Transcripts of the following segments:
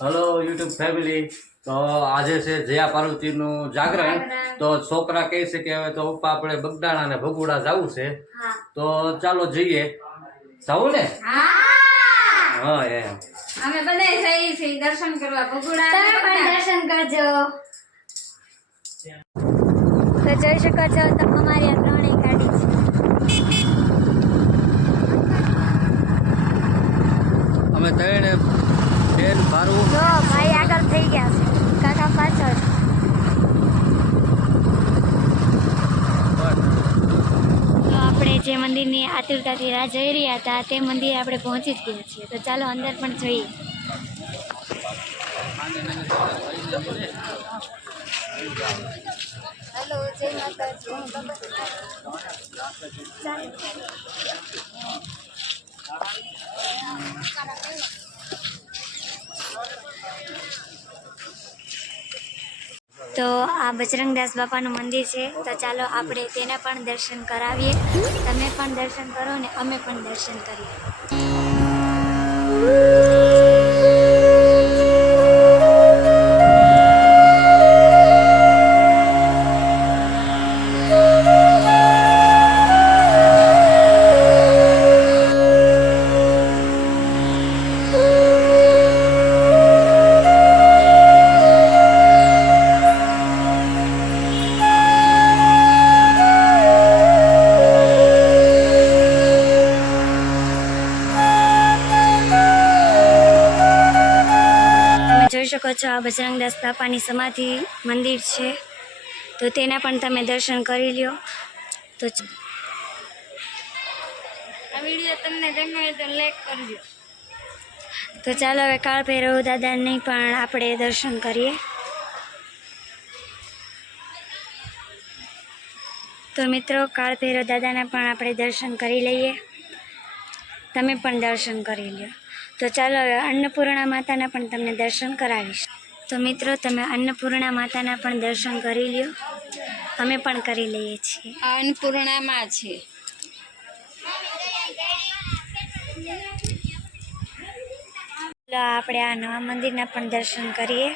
Hello YouTube family. तो आज से जया पार्वती नु जागरण। तो छोकरा कहे से कि हवे तो पप्पा આપણે બગડાણા ને ભગુડા જાવું છે। તો ચાલો જઈએ। જાવું ને? હા એમ અમે બધાય જઈએ છીએ દર્શન કરવા ભગુડા। તમે પણ દર્શન કરજો। તો જોઈ શકો છો તો અમારી આ ત્રણેય ગાડી છે। અમે ત્રણે બેન ભારું જો ભાઈ આગળ થઈ ગયા છે, કાકા પાછળ। તો આપણે જે મંદિરની આતુરતાથી રાહ જોઈ રહ્યા હતા તે મંદિર આપણે પહોંચી જ ગયા છીએ। તો ચાલો અંદર પણ જોઈએ। હેલો, જય માતાજી। તો આ બજરંગદાસ બાપાનું મંદિર છે। તો ચાલો આપણે તેના પણ દર્શન કરાવીએ। તમે પણ દર્શન કરો ને અમે પણ દર્શન કરીએ। જોઈ શકો છો આ બજરંગદાસ બાપાની સમાધિ મંદિર છે। તો તેના પણ તમે દર્શન કરી લ્યો। તો આ વિડિયો તમને ગમ્યો હોય તો લાઈક કરજો। તો ચાલો હવે કાળ ભૈરવ દાદાની પણ આપણે દર્શન કરીએ। તો મિત્રો કાળ ભૈરવ દાદાના પણ આપણે દર્શન કરી લઈએ। તમે પણ દર્શન કરી લ્યો। તો ચાલો હવે અન્નપૂર્ણા માતાના પણ તમને દર્શન કરાવીશ। તો મિત્રો તમે અન્નપૂર્ણા માતાના પણ દર્શન કરી લ્યો। અમે પણ કરી લઈએ છીએ। આ અન્નપૂર્ણામાં છે। ચાલો આપણે આ નવા મંદિરના પણ દર્શન કરીએ।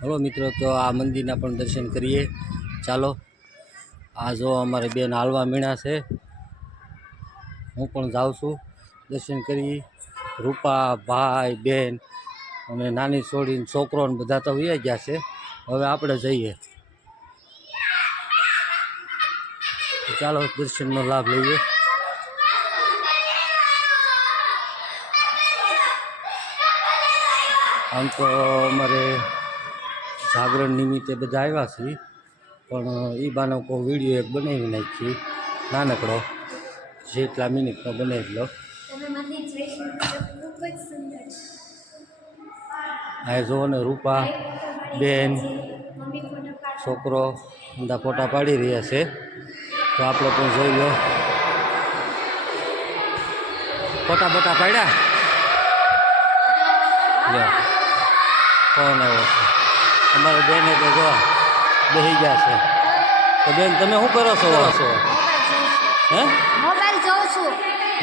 हेलो मित्रों, तो आ मंदिरना पण दर्शन करिए। चालो आ जो अमारे बेन हालवा मीणा से हूँ पण जाऊँ छूँ दर्शन करी। रूपा भाई बेन अने नानी छोड़ी छोकरो ने बधा तो वया गया छे। हवे आपणे जईए। चालो दर्शननो लाभ लईए। आम तो अमारे जागरण निमित्ते बधा आव्या छीए, पण ई बानो को विडियो एक बनावी नाखी नानकड़ो, जेटला मिनिटनो बनावी लो। आ जो ने रूपा बेन छोकरो बधा फोटा पाड़ी रह्या छे। तो आपणे पण जोई लो। फोटा बोटा पाड्या फोन आव्यो छे। अमारे बेने तो जो बेही गया छे। तो बेन तमे शुं करो छो? हे મોબાઈલ જોઉં છું।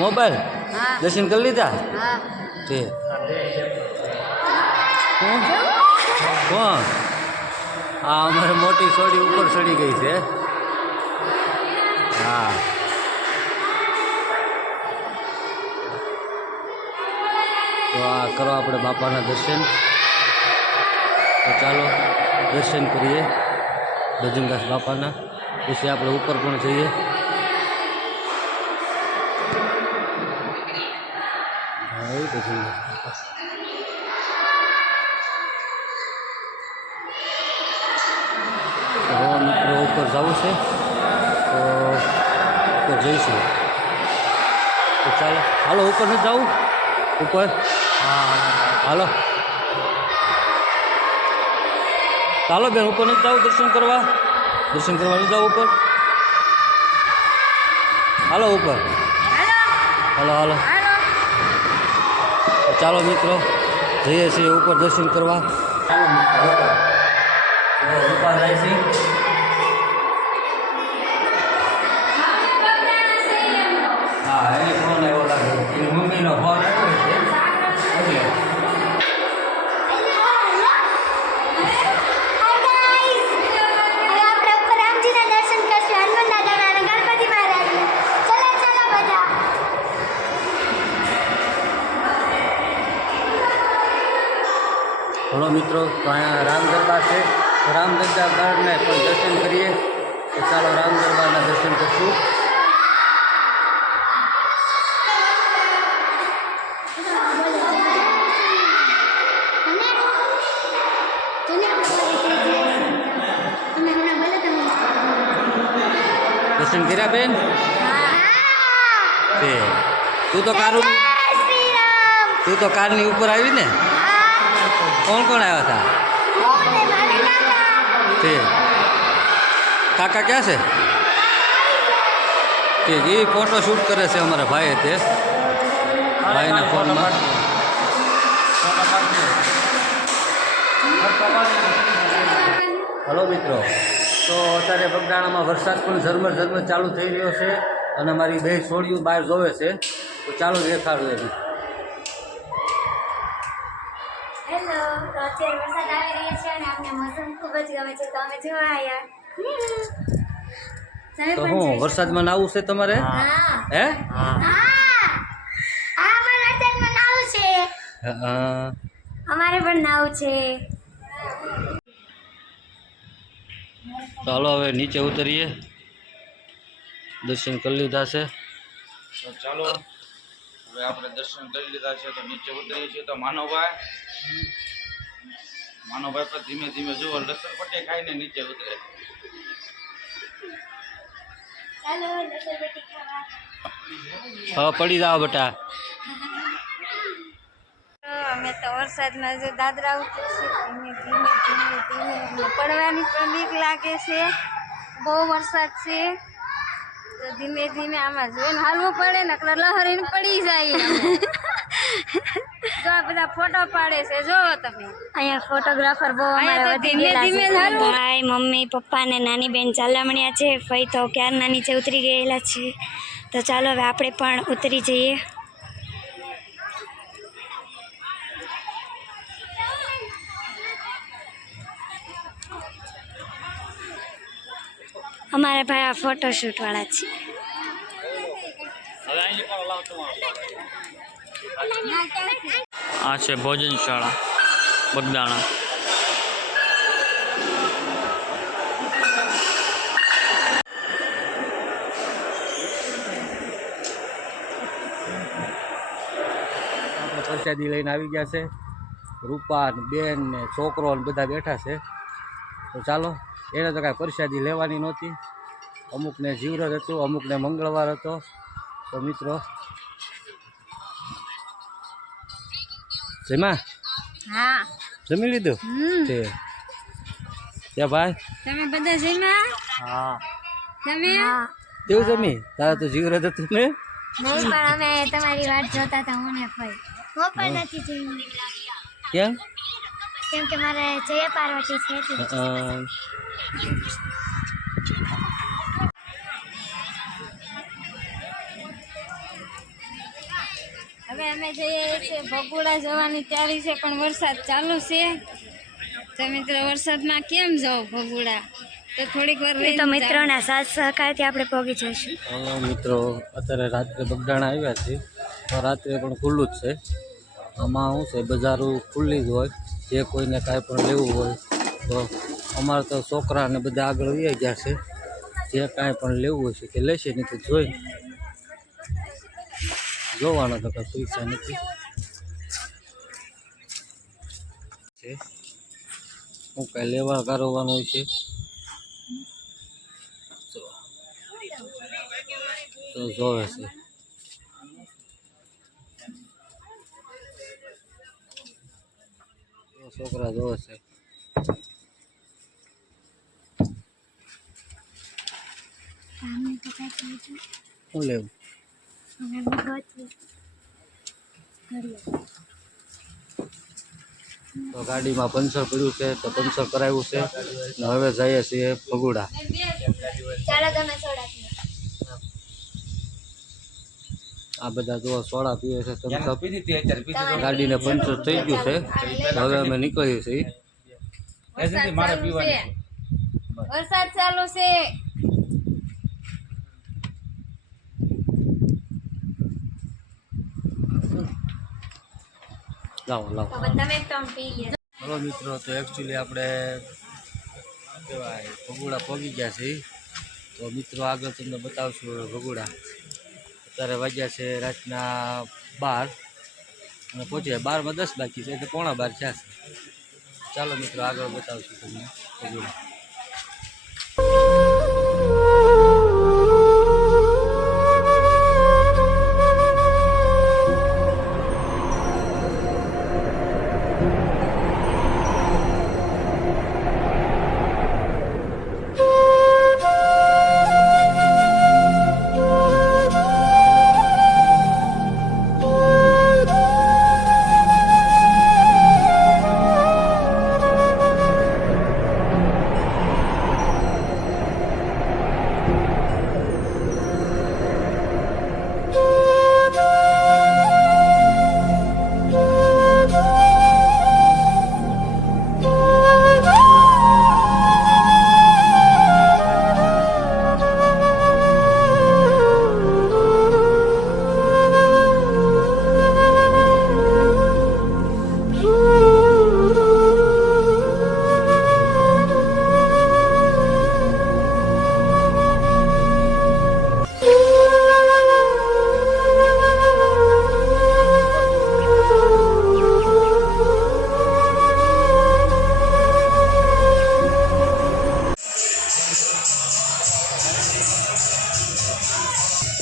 मोबाइल हाँ। दर्शन कर लीधा? હા ठीक। कौन कौन? हाँ, अमारे मोटी सोड़ी ऊपर चढ़ी गई है। हाँ, तो आ करो अपने बापा ना दर्शन। तो चलो दर्शन करिए बजरंगदास बापा ना। પછી આપણે ઉપર પણ જઈએ। હા, બજરંગદાસ બાપા। तो મિત્રો ઉપર જવું છે તો ઉપર જઈશું। તો ચાલો હાલો ઉપર નથી જવું? ઉપર હા હાલો ચાલો બેન ઉપર નથી જવું દર્શન કરવા? દર્શન કરવાનું જાવ ઉપર. હાલો ઉપર. હાલો હાલો. ચાલો મિત્રો જઈએ છીએ ઉપર દર્શન કરવા. રૂપા જાય છે. હા એ ફોન આવ્યો લાગે. એની મમ્મીનો ફોન આવ્યો છે. હલો મિત્રો, તો અહીંયા રામ દરબાર છે. રામ દરબારને પણ દર્શન કરીએ. તો ચાલો રામ દરબારના દર્શન કરશું. દર્શન કર્યા બેન? તે તું તો કારની ઉપર આવી ને? કોણ કોણ આવ્યા હતા? તે કાકા ક્યાં છે? તે એ ફોટો શૂટ કરે છે અમારા ભાઈએ. તે ભાઈના ફોનમાં. હલો મિત્રો, તો અત્યારે બગદાણામાં વરસાદ પણ ઝરમર ચાલુ થઈ રહ્યો છે અને મારી બે છોડીઓ બહાર જોવે છે. તો ચાલો દેખાડું એમ. હેલો, તો અત્યારે વરસાદ આવી રહ્યો છે અને અમને મોસમ ખૂબ જ ગમે છે, તો અમે જોવા આવ્યા. તો હું વરસાદમાં નાવું છે તમારે? હે? અમારે પણ નાવું છે. ચાલો હવે નીચે ઉતરીએ. દર્શન કરી લીધા છે. તો ચાલો હવે આપણે દર્શન કરી લીધા છે, તો નીચે ઉતરીએ છીએ. તો માનવભાઈ પર ધીમે ધીમે જુઓ, લસણ પટ્ટી ખાઈને નીચે ઉતરે. ચાલો લસણ પટ્ટી ખાવા. હા પડી જાઓ બેટા. અમે તો વરસાદમાં જો દાદરા ઉતરે છે, ધીમે પડવાની પણ બીક લાગે છે. બહુ વરસાદ છે, તો ધીમે ધીમે આમાં જોઈને હાલવું પડે ને, લહરીને પડી જાય. જો આ બધા ફોટો પાડે છે, જોવો તમે. અહીંયા ફોટોગ્રાફર બહુ અમારે વધી ગયેલા છે. ભાઈ, મમ્મી, પપ્પા ને નાની બેન ચાલ્યા મળ્યા છે. ફઈ તો ક્યારના નીચે ઉતરી ગયેલા છે. તો ચાલો હવે આપણે પણ ઉતરી જઈએ. અમારા ભાઈ આ ફોટોશૂટ વાળા છે. આ છે ભોજનશાળા બગદાણા. આપણે પ્રસાદી લઈને આવી ગયા છે. રૂપા ને બેન ને છોકરો ને બધા બેઠા છે. તો ચાલો, એને તો કાંઈ પ્રસાદી લેવાની નહોતી. અમુકને જીવરત હતું, અમુકને મંગળવાર હતો. તો મિત્રો જમા હા, જમી લીધું છે ત્યાં ભાઈ? તમે બધા જમ્યા? હા. તમે કેવું જમી? તારા તો જીવરત હતું ને? નહીં, પણ અમે તમારી વાત જોતા હતા. હું ને ફઈ હું પણ નથી જોઈ. કેમ? કેમ કે મારે જય પાર્વતી છે. હવે અમે જઈએ છીએ ભગોડા જવાની તૈયારી છે, પણ વરસાદ ચાલુ છે. તો મિત્રો વરસાદમાં કેમ જાવ ભગોડા? તો થોડીક વાર તો મિત્રોના સાથ સહકારથી આપણે પહોંચી જઈશું. હલો મિત્રો, અત્યારે રાત્રે બગદાણા આવ્યા છે. તો રાત્રે પણ ખુલ્લું જ છે. આમાં શું છે, બજારો ખુલ્લી જ હોય. જે કોઈને કાંઈ પણ લેવું હોય તો અમારે તો છોકરાને બધા આગળ વહી ગયા છે. જે કાંઈ પણ લેવું હોય છે કે લેશે, નહીં તો જોઈ જોવાનો તો કાંઈ પૈસા નથી. હું કાંઈ લેવા કારવાનું હોય છે તો જોવે છે. છોકરા જોવે છે. સામે તો કાંઈ છે શું લેવું? હવે અમે ગોતવી કરીએ. તો ગાડીમાં પંચર પડ્યું છે તો પંચર કરાવ્યું છે ને હવે જઈએ છીએ ભગુડા. ચાલો તમે સોડા પીઓ. આ બધા જો સોડા પીવે છે થમ્સ અપ. પીધી હતી અત્યારે પીધી તો ગાડીને પંચર થઈ ગયું છે હવે અમે નીકળીએ છીએ. એસીથી મારે પીવાની છે. વરસાદ ચાલુ છે. લાવો લાવો. તો તમે પણ પી લ્યો. હલો મિત્રો, તો એકચ્યુઅલી આપણે શું કહેવાય ભગુડા પહોંચી ગયા છીએ. તો મિત્રો આગળ તમને બતાવશું હવે ભગુડા. અત્યારે વાગ્યા છે રાતના 12 અને પહોંચ્યા 12 માં 10 બાકી છે એટલે 11:15 થયા છે. ચાલો મિત્રો આગળ બતાવશું તમને ભગુડા.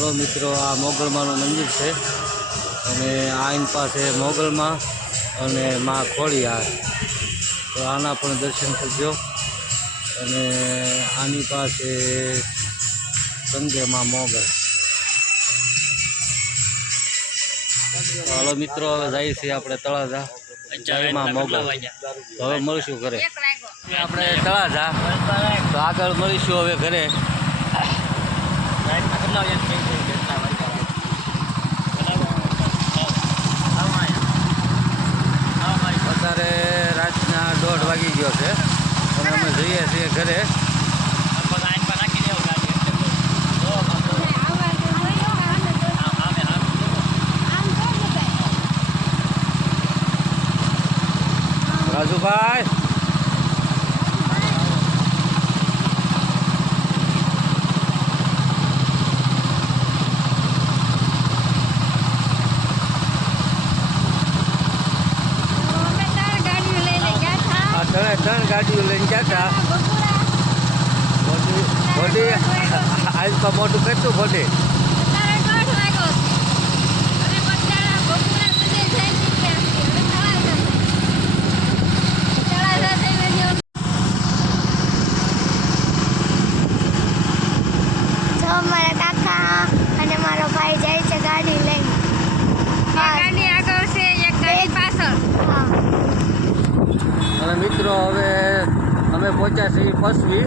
હલો મિત્રો, આ મોગલમાનું મંદિર છે અને આ એની પાસે મોગલમાં અને માં ખોડિયાર. તો આના પણ દર્શન કરજો. અને આની પાસે સંગે માં મોગલ. તો હાલો મિત્રો, હવે જઈએ છીએ આપણે તળાજા જયમાં મોગલ. તો હવે મળીશું ઘરે. આપણે તળાજા તો આગળ મળીશું હવે ઘરે. અત્યારે રાતના 1:30 વાગી ગયો છે અને અમે જઈએ છીએ ઘરે. રાજુભાઈ, ત્રણ ગાડીઓ લઈને જતા. મોટી આજ તો મોટું કેટલું ખોટી. જો મારા કાકા અને મારો ભાઈ જાય છે ગાડી લઈને. ગાડી આગળ છે, એક ગાડી પાછળ. હા. અને મિત્રો હવે અમે પહોંચ્યા છીએ પસવી.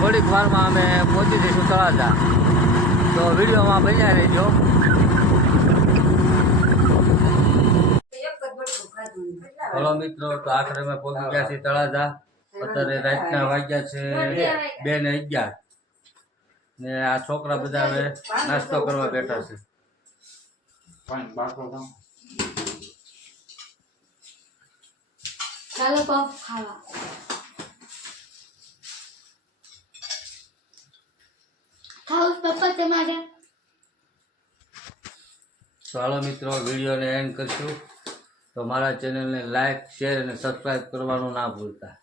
થોડીક વારમાં અમે પહોંચી જઈશું તળાજા. તો વિડીયોમાં બન્યા રહેજો. હલો મિત્રો, તો આખરે અમે પહોંચી ગયા છીએ તળાજા. અત્યારે રાતના વાગ્યા છે 2:11 ને આ છોકરા બધા હવે નાસ્તો કરવા બેઠા છે. ચાલો પફ ખાવા. ખાવું પપ્પા તમારે? તો હાલો મિત્રો, વિડીયોને એન્ડ કરશું. તો મારા ચેનલને લાઈક, શેર અને સબસ્ક્રાઈબ કરવાનું ના ભૂલતા.